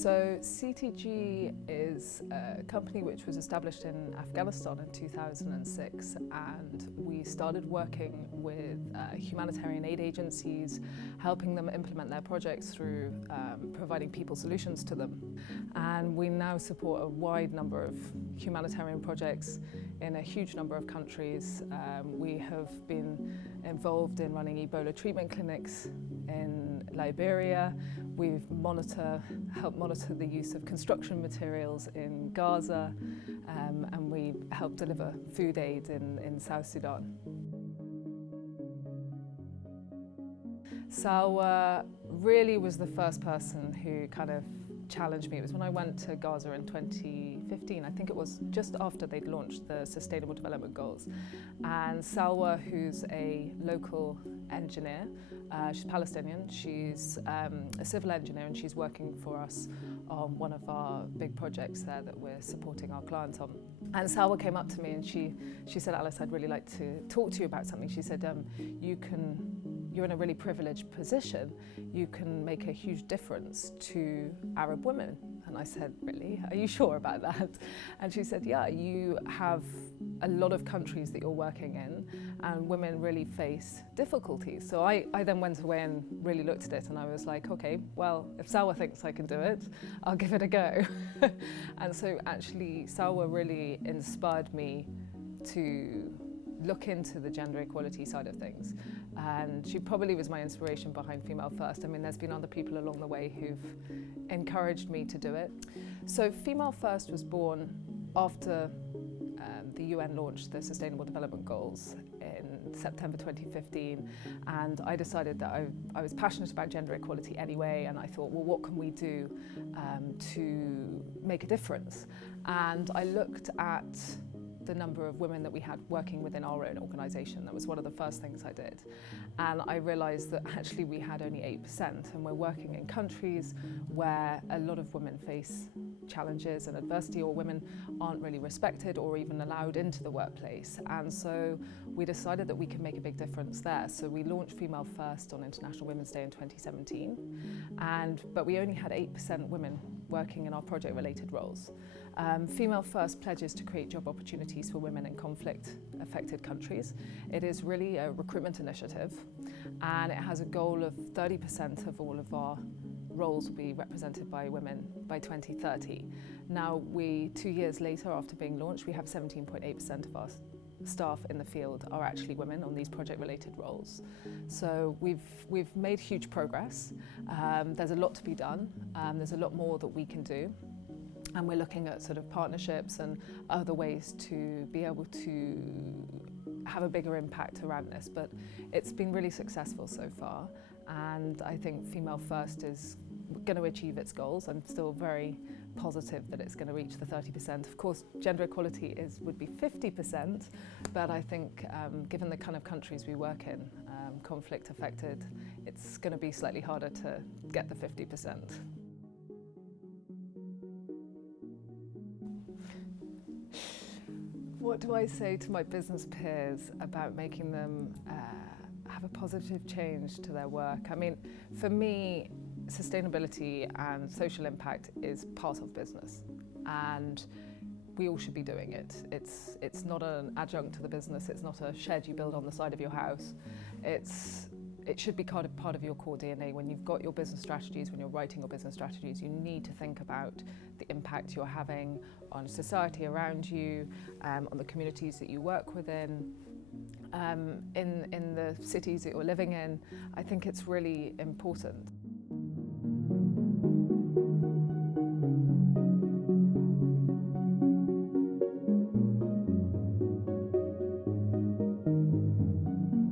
So CTG is a company which was established in Afghanistan in 2006, and we started working with humanitarian aid agencies, helping them implement their projects through providing people solutions to them. And we now support a wide number of humanitarian projects in a huge number of countries. We have been involved in running Ebola treatment clinics in Liberia. We've helped monitor the use of construction materials in Gaza, and we help deliver food aid in South Sudan. Salwa really was the first person who kind of challenged me. It was when I went to Gaza in 2015. I think it was just after they'd launched the Sustainable Development Goals. And Salwa, who's a local engineer, she's Palestinian, she's a civil engineer, and she's working for us on one of our big projects there that we're supporting our clients on. And Salwa came up to me and she said, "Alice, I'd really like to talk to you about something." She said, you're in a really privileged position. You can make a huge difference to Arab women. And I said, "Really? Are you sure about that?" And she said, "Yeah, you have a lot of countries that you're working in, and women really face difficulties." So I then went away and really looked at it, and I was like, okay, well, if Salwa thinks I can do it, I'll give it a go. And so actually Salwa really inspired me to look into the gender equality side of things. And she probably was my inspiration behind Female First. I mean, there's been other people along the way who've encouraged me to do it. So Female First was born after the UN launched the Sustainable Development Goals in September 2015, and I decided that I was passionate about gender equality anyway, and I thought, well, what can we do to make a difference? And I looked at the number of women that we had working within our own organisation. That was one of the first things I did. And I realised that actually we had only 8%, and we're working in countries where a lot of women face challenges and adversity, or women aren't really respected or even allowed into the workplace. And so we decided that we could make a big difference there. So we launched Female First on International Women's Day in 2017, but we only had 8% women working in our project-related roles. Female First pledges to create job opportunities for women in conflict-affected countries. It is really a recruitment initiative, and it has a goal of 30% of all of our roles will be represented by women by 2030. Now, 2 years later, after being launched, we have 17.8% of our staff in the field are actually women on these project-related roles. So we've made huge progress. There's a lot to be done. There's a lot more that we can do. And we're looking at sort of partnerships and other ways to be able to have a bigger impact around this. But it's been really successful so far. And I think Female First is going to achieve its goals. I'm still very positive that it's going to reach the 30%. Of course, gender equality would be 50%, but I think given the kind of countries we work in, conflict affected, it's going to be slightly harder to get the 50%. What do I say to my business peers about making them have a positive change to their work? I mean, for me, sustainability and social impact is part of business, and we all should be doing it. It's not an adjunct to the business. It's not a shed you build on the side of your house. It should be part of your core DNA. When you've got your business strategies, when you're writing your business strategies, you need to think about the impact you're having on society around you, on the communities that you work within, in the cities that you're living in. I think it's really important.